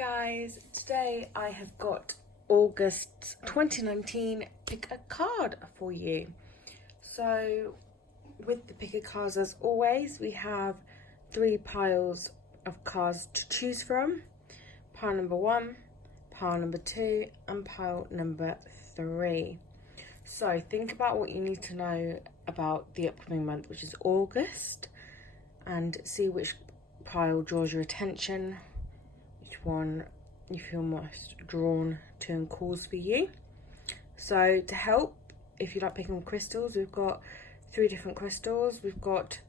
guys, today I have got August 2019 pick a card for you. So with the pick a cards, as always, we have 3 piles of cards to choose from. Pile number 1, pile number 2 and pile number 3. So think about what you need to know about the upcoming month, which is August, and see which pile draws your attention, which one you feel most drawn to and calls for you. So to help, if you like picking with crystals, we've got 3 different crystals. We've got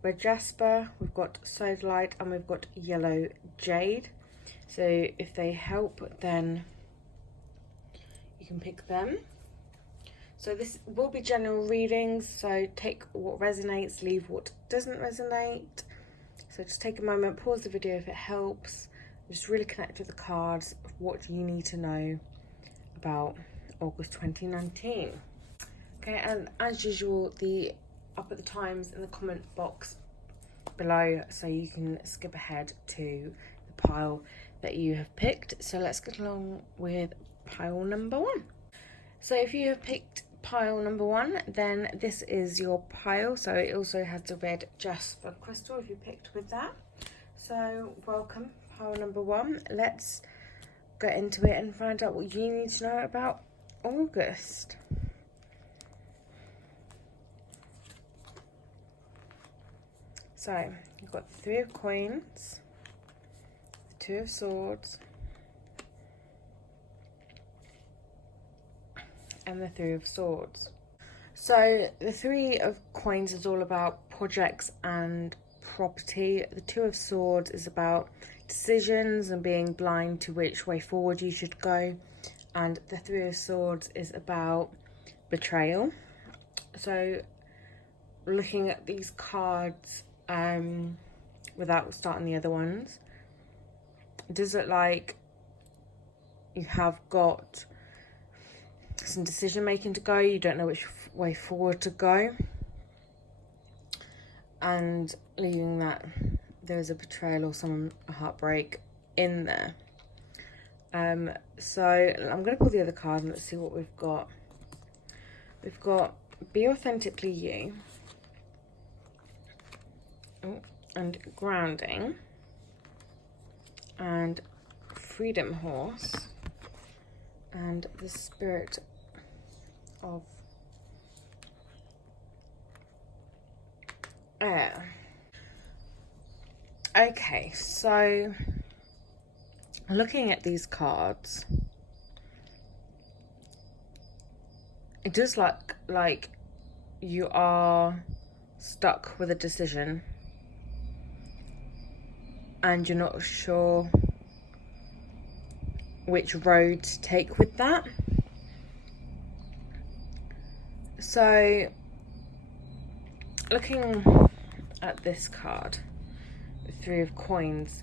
red jasper, we've got sodalite, and we've got yellow jade. So if they help, then you can pick them. So this will be general readings, so take what resonates, leave what doesn't resonate. So just take a moment, pause the video if it helps. Just really connect with the cards of what you need to know about August 2019. Okay, and as usual, I'll put the times in the comment box below so you can skip ahead to the pile that you have picked. So let's get along with pile number 1. So if you have picked pile number 1, then this is your pile. So it also has the red jasper crystal if you picked with that. So welcome, pile number 1. Let's get into it and find out what you need to know about August. So you've got the 3 of coins, the 2 of swords, and the 3 of swords. So the 3 of coins is all about projects and property. The 2 of swords is about decisions and being blind to which way forward you should go, and the 3 of swords is about betrayal. So looking at these cards without starting the other ones, does it like you have got some decision making to go, you don't know which way forward to go, and leaving that there's a betrayal or a heartbreak in there. So I'm going to pull the other card and let's see what we've got. We've got be authentically you, and grounding, and freedom horse, and the spirit of air. Okay, so looking at these cards, it does look like you are stuck with a decision and you're not sure which road to take with that. So looking at this card, the 3 of coins,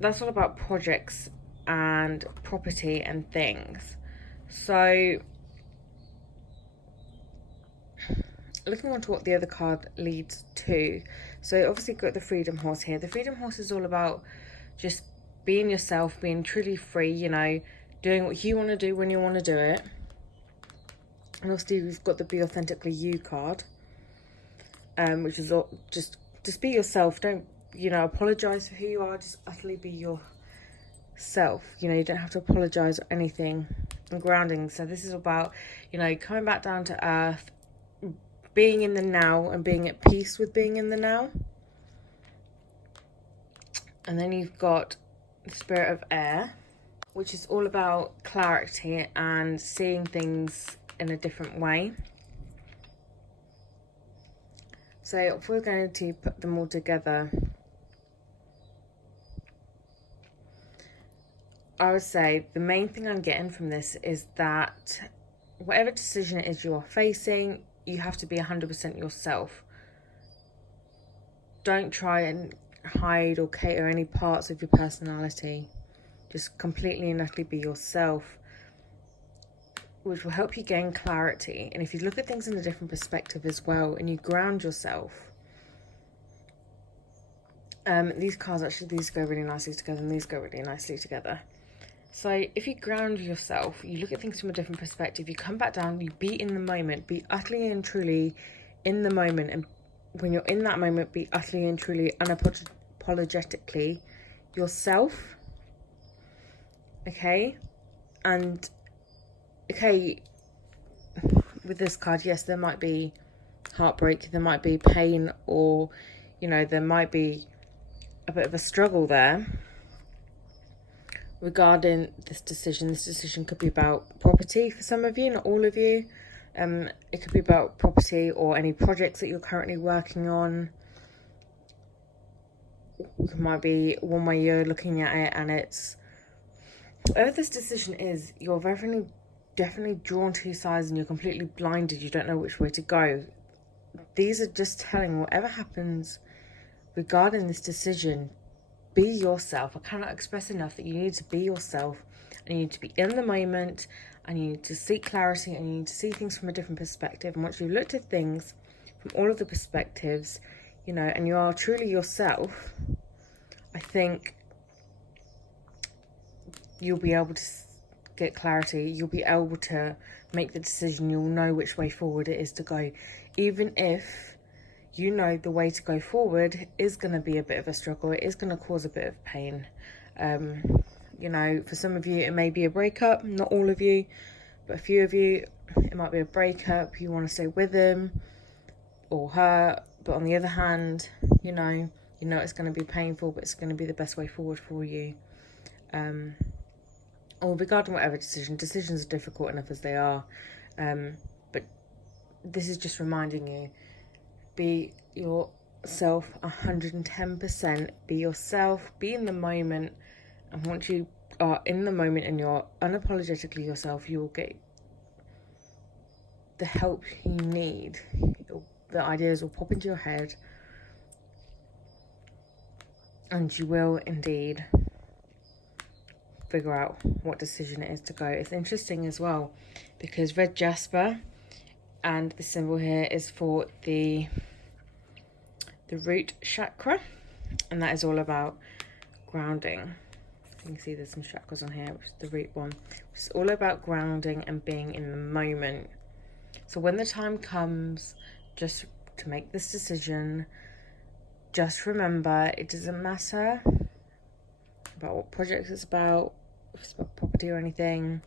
that's all about projects and property and things. So looking on to what the other card leads to, so obviously got the freedom horse here. The freedom horse is all about just being yourself, being truly free, you know, doing what you want to do when you want to do it. And obviously we've got the be authentically you card, which is all, just be yourself. Don't, you know, apologize for who you are. Just utterly be yourself. You know, you don't have to apologize or anything. And grounding. So this is about, you know, coming back down to earth, being in the now and being at peace with being in the now. And then you've got the spirit of air, which is all about clarity and seeing things in a different way. So if we're going to put them all together, I would say the main thing I'm getting from this is that whatever decision it is you are facing, you have to be 100% yourself. Don't try and hide or cater any parts of your personality. Just completely and utterly be yourself, which will help you gain clarity. And if you look at things in a different perspective as well, and you ground yourself, These cards, actually, these go really nicely together, and these go really nicely together. So if you ground yourself, you look at things from a different perspective, you come back down, you be in the moment, be utterly and truly in the moment. And when you're in that moment, be utterly and truly unapologetically yourself. Okay? And, okay, with this card, yes, there might be heartbreak, there might be pain, or, you know, there might be a bit of a struggle there regarding this decision. This decision could be about property for some of you, not all of you. It could be about property or any projects that you're currently working on. It might be one way you're looking at it, and it's, whatever this decision is, you're very definitely drawn to your sides and you're completely blinded. You don't know which way to go. These are just telling, whatever happens regarding this decision, be yourself. I cannot express enough that you need to be yourself, and you need to be in the moment, and you need to seek clarity, and you need to see things from a different perspective. And once you've looked at things from all of the perspectives, you know, and you are truly yourself, I think you'll be able to get clarity. You'll be able to make the decision. You'll know which way forward it is to go, even if you know the way to go forward is going to be a bit of a struggle. It is going to cause a bit of pain. You know, for some of you, it may be a breakup. Not all of you, but a few of you, it might be a breakup. You want to stay with him or her. But on the other hand, you know it's going to be painful, but it's going to be the best way forward for you. Or regarding whatever decisions are difficult enough as they are. But this is just reminding you, be yourself 110%. Be yourself. Be in the moment. And once you are in the moment and you're unapologetically yourself, you will get the help you need. The ideas will pop into your head. And you will indeed figure out what decision it is to go. It's interesting as well, because red jasper, and the symbol here is for the root chakra, and that is all about grounding. You can see there's some chakras on here, which is the root one. It's all about grounding and being in the moment. So when the time comes just to make this decision, just remember, it doesn't matter about what project it's about, if it's about property or anything,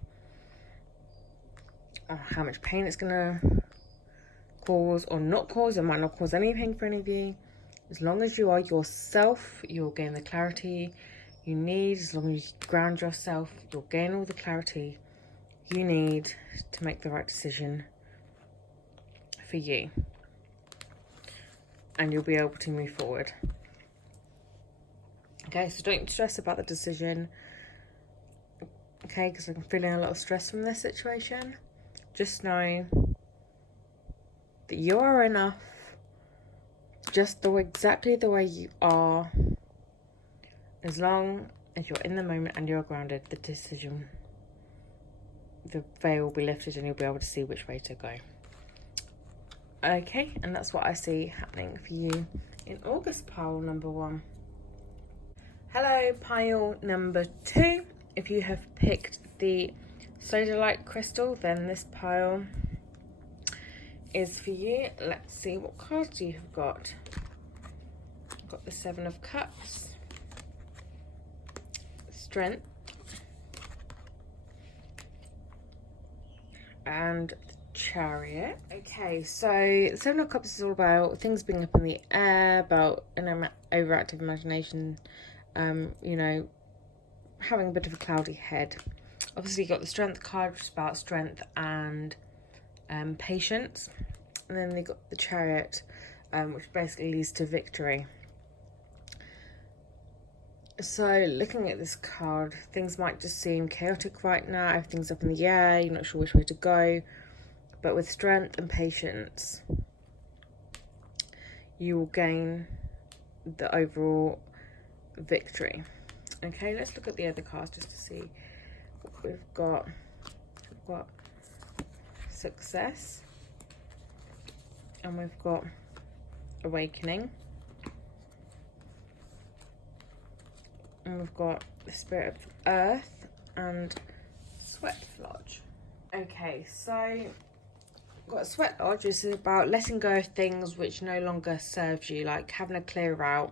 or how much pain it's going to cause or not cause. It might not cause any pain for any of you. As long as you are yourself, you'll gain the clarity you need. As long as you ground yourself, you'll gain all the clarity you need to make the right decision for you. And you'll be able to move forward. Okay, so don't stress about the decision. Okay, because I'm feeling a lot of stress from this situation. Just know that you are enough, just exactly the way you are. As long as you're in the moment and you're grounded, the veil will be lifted and you'll be able to see which way to go. Okay, and that's what I see happening for you in August, pile number 1. Hello, pile number 2. If you have picked the sodalite crystal, then this pile is for you. Let's see what cards you have got. I've got the 7 of Cups, Strength, and the Chariot. Okay, so the 7 of Cups is all about things being up in the air, about an overactive imagination, you know, having a bit of a cloudy head. Obviously, you got the Strength card, which is about strength and patience. And then they got the Chariot, which basically leads to victory. So, looking at this card, things might just seem chaotic right now. Everything's up in the air, you're not sure which way to go. But with strength and patience, you will gain the overall victory. Okay, let's look at the other cards just to see what we've got. We've got Success, and we've got Awakening, And we've got the spirit of earth and sweat lodge. Okay, so we've got sweat lodge, which is about letting go of things which no longer serve you, like having a clear out.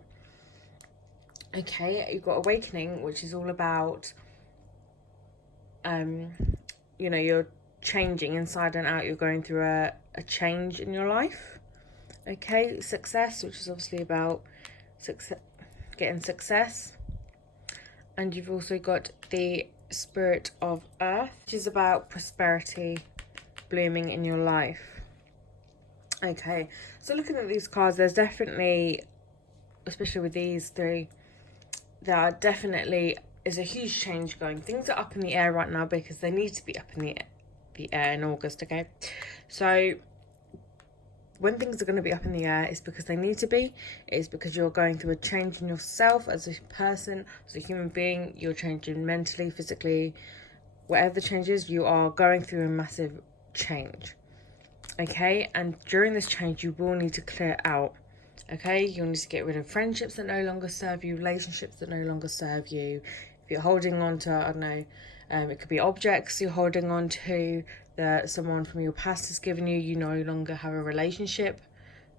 Okay, you've got awakening, which is all about you're changing inside and out. You're going through a change in your life. Okay, success, which is obviously about getting success. And you've also got the spirit of earth, which is about prosperity blooming in your life. Okay, so looking at these cards, there's definitely, especially with these three, there definitely is a huge change going. Things are up in the air right now because they need to be up in the air in August. Okay, so when things are going to be up in the air, it's because they need to be. It's because you're going through a change in yourself as a person, as a human being. You're changing mentally, physically, whatever the change is, you are going through a massive change. Okay, and during this change, you will need to clear out. Okay, you'll need to get rid of friendships that no longer serve you, relationships that no longer serve you. If you're holding on to, I don't know, it could be objects you're holding on to that someone from your past has given you. You no longer have a relationship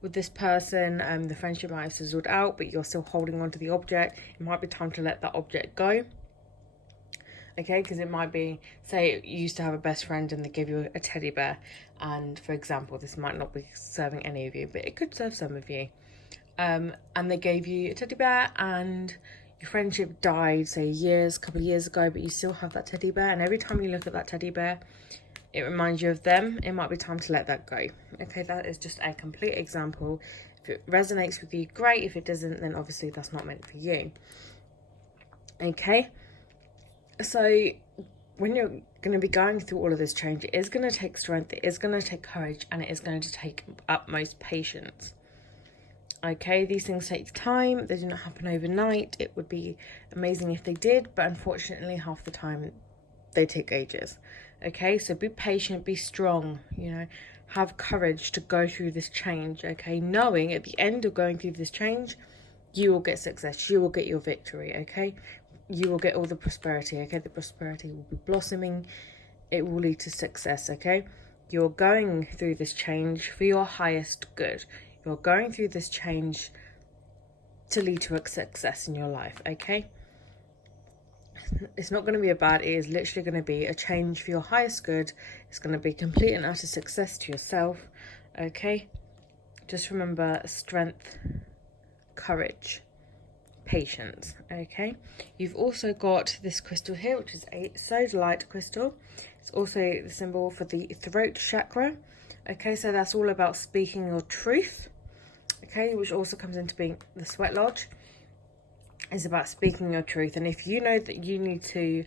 with this person. The friendship might have fizzled out, but you're still holding on to the object. It might be time to let that object go. Okay, because it might be, say you used to have a best friend and they gave you a teddy bear, and for example, this might not be serving any of you, but it could serve some of you. And they gave you a teddy bear and your friendship died, say a couple of years ago, but you still have that teddy bear, and every time you look at that teddy bear, it reminds you of them. It might be time to let that go. Okay, that is just a complete example. If it resonates with you, great. If it doesn't, then obviously that's not meant for you. Okay, so when you're going to be going through all of this change, it is going to take strength, it is going to take courage, and it is going to take utmost patience. Okay, these things take time. They do not happen overnight. It would be amazing if they did, but unfortunately half the time they take ages. Okay, so be patient, be strong, have courage to go through this change. Okay, knowing at the end of going through this change, you will get success, you will get your victory. Okay, you will get all the prosperity. Okay, the prosperity will be blossoming, it will lead to success. Okay, you're going through this change for your highest good. You're going through this change to lead to a success in your life. Okay, it's not going to be a bad, it is literally going to be a change for your highest good. It's going to be complete and utter success to yourself. Okay, just remember strength, courage, patience. Okay, you've also got this crystal here, which is a sodalite crystal. It's also the symbol for the throat chakra. Okay, so that's all about speaking your truth. Okay, which also comes into being the sweat lodge. Is about speaking your truth. And if you know that you need to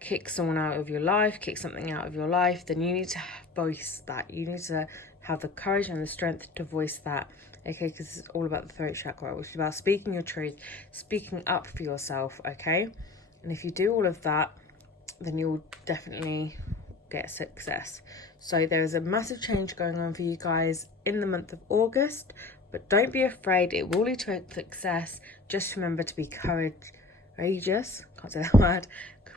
kick someone out of your life, kick something out of your life, then you need to voice that. You need to have the courage and the strength to voice that. Okay, because it's all about the throat chakra, which is about speaking your truth, speaking up for yourself. Okay, and if you do all of that, then you'll definitely get success. So there's a massive change going on for you guys in the month of August, but don't be afraid, it will lead to success. Just remember to be courageous, can't say that word,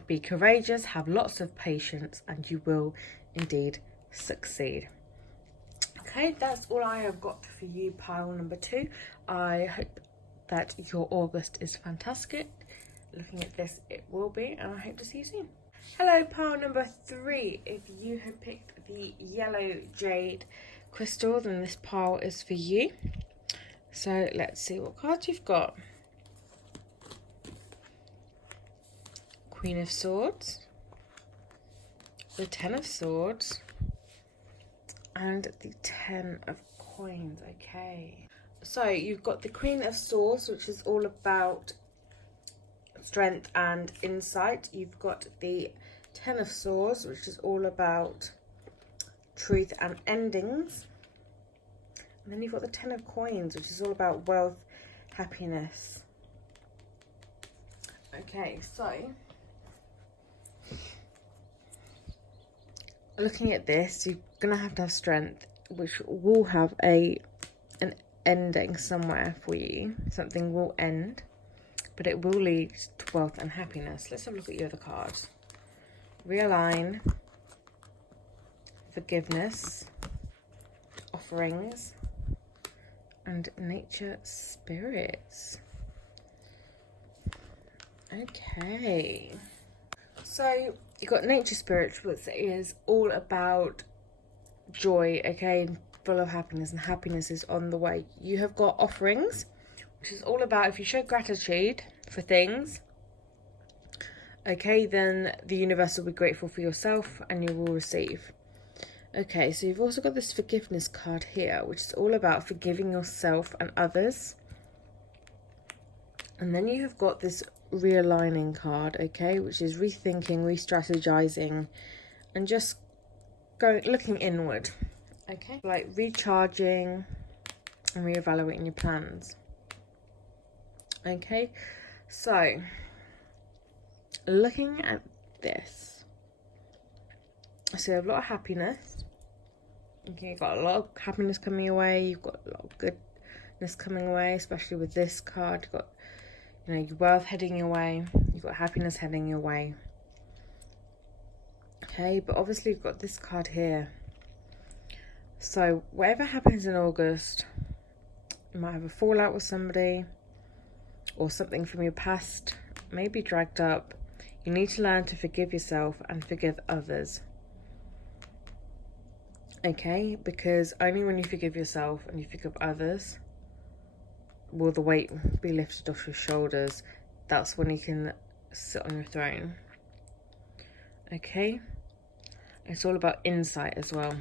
be courageous, have lots of patience, and you will indeed succeed. Okay, that's all I have got for you, pile number 2. I hope that your August is fantastic. Looking at this, it will be, and I hope to see you soon. Hello, pile number 3. If you have picked the yellow jade crystal, then this pile is for you. So let's see what cards you've got. Queen of Swords, the 10 of Swords, and the 10 of Coins. Okay, so you've got the Queen of Swords, which is all about strength and insight. You've got the 10 of Swords, which is all about truth and endings. And then you've got the 10 of Coins, which is all about wealth, happiness. Okay, so looking at this, you're going to have strength, which will have an ending somewhere for you. Something will end. but it will lead to wealth and happiness. Let's have a look at your other cards. Realign, forgiveness, offerings, and nature spirits. Okay. So you've got nature spirits, which is all about joy, okay, full of happiness, and happiness is on the way. You have got offerings, which is all about if you show gratitude for things, okay, then the universe will be grateful for yourself and you will receive. Okay, so you've also got this forgiveness card here, which is all about forgiving yourself and others. And then you have got this realigning card, okay, which is rethinking, re-strategizing, and just looking inward, okay, like recharging and reevaluating your plans. Okay, so looking at this, I see a lot of happiness. Okay, you've got a lot of happiness coming your way. You've got a lot of goodness coming away, especially with this card. You've got, your wealth heading your way. You've got happiness heading your way. Okay, but obviously you've got this card here. So whatever happens in August, you might have a fallout with somebody, or something from your past may be dragged up. You need to learn to forgive yourself and forgive others. Okay, because only when you forgive yourself and you forgive others will the weight be lifted off your shoulders. That's when you can sit on your throne. Okay, it's all about insight as well.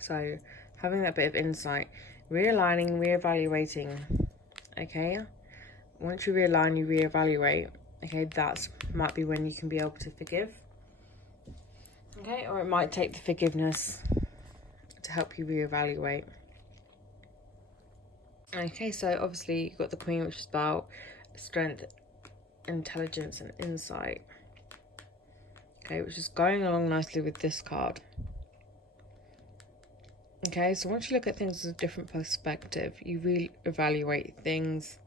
So having that bit of insight, realigning, reevaluating. Okay, once you realign, you reevaluate. Okay, that might be when you can be able to forgive. Okay, or it might take the forgiveness to help you reevaluate. Okay, so obviously you've got the Queen, which is about strength, intelligence, and insight. Okay, which is going along nicely with this card. Okay, so once you look at things as a different perspective, you reevaluate things,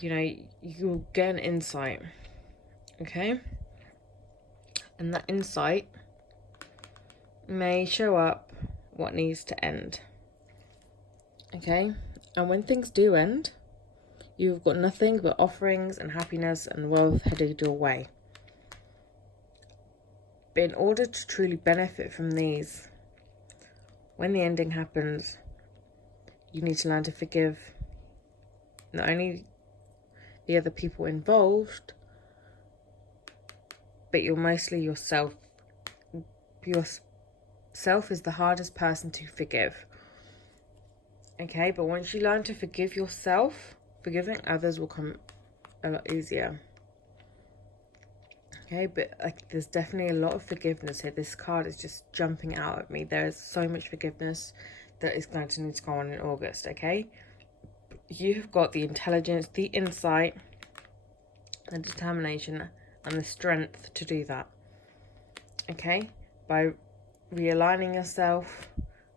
you'll get an insight. Okay, and that insight may show up what needs to end. Okay, and when things do end, you've got nothing but offerings and happiness and wealth headed your way. But in order to truly benefit from these, when the ending happens, you need to learn to forgive not only the other people involved, but you're mostly yourself. Yourself is the hardest person to forgive. Okay, but once you learn to forgive yourself, forgiving others will come a lot easier. Okay, but there's definitely a lot of forgiveness here. This card is just jumping out at me. There is so much forgiveness that is going to need to go on in August, okay? You have got the intelligence, the insight, the determination, and the strength to do that. Okay? By realigning yourself,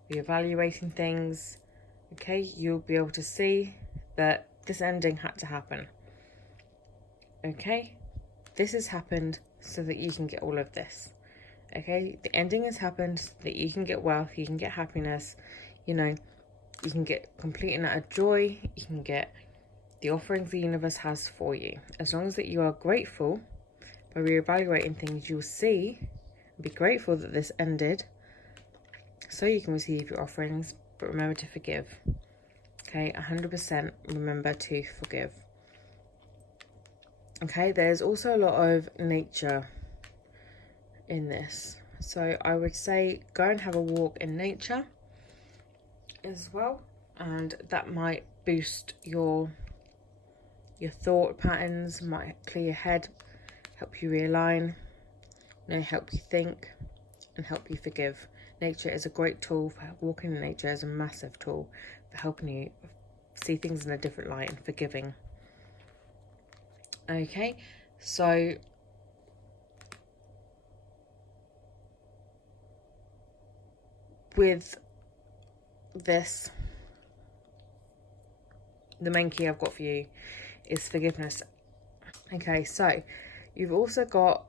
reevaluating things, okay, you'll be able to see that this ending had to happen. Okay? This has happened so that you can get all of this. Okay? The ending has happened so that you can get wealth, you can get happiness, you can get complete and utter joy, you can get the offerings the universe has for you. As long as that you are grateful, by reevaluating things, you'll see and be grateful that this ended so you can receive your offerings, but remember to forgive. Okay, 100% remember to forgive. Okay, there's also a lot of nature in this. So I would say go and have a walk in nature as well. And that might boost your thought patterns, might clear your head, help you realign, help you think, and help you forgive. Nature is a great tool. Walking in nature is a massive tool for helping you see things in a different light and forgiving. Okay, so with this, the main key I've got for you is forgiveness. Okay, so you've also got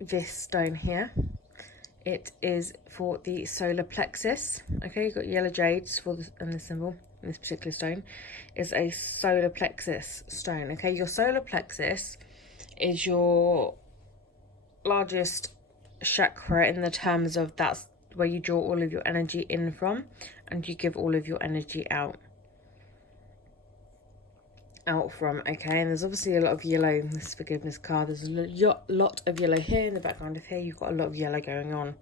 this stone here. It is for the solar plexus. Okay, you've got yellow jades for this, and the symbol in this particular stone is a solar plexus stone. Okay, your solar plexus is your largest chakra in the terms of that's where you draw all of your energy in from, and you give all of your energy out from. Okay, and there's obviously a lot of yellow in this forgiveness card. There's a lot of yellow here in the background of here. You've got a lot of yellow going on.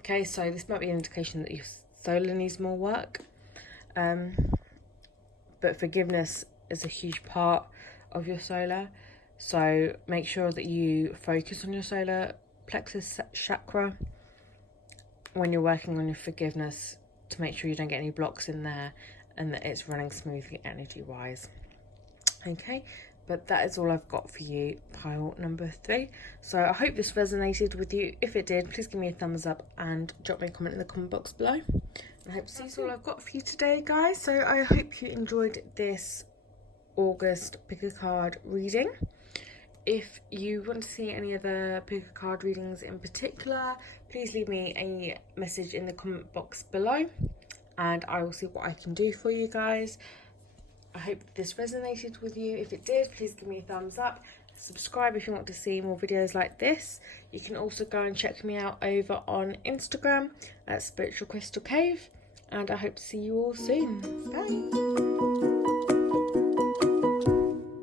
Okay, so this might be an indication that your solar needs more work, but forgiveness is a huge part of your solar, so make sure that you focus on your solar plexus chakra when you're working on your forgiveness, to make sure you don't get any blocks in there and that it's running smoothly energy wise. Okay, but that is all I've got for you, pile number 3. So I hope this resonated with you. If it did, please give me a thumbs up and drop me a comment in the comment box below. I hope that's all I've got for you today, guys. So I hope you enjoyed this August pick a card reading. If you want to see any other pick a card readings in particular, please leave me a message in the comment box below and I will see what I can do for you guys. I hope this resonated with you. If it did, please give me a thumbs up. Subscribe if you want to see more videos like this. You can also go and check me out over on Instagram at Spiritual Crystal Cave. And I hope to see you all soon. Bye.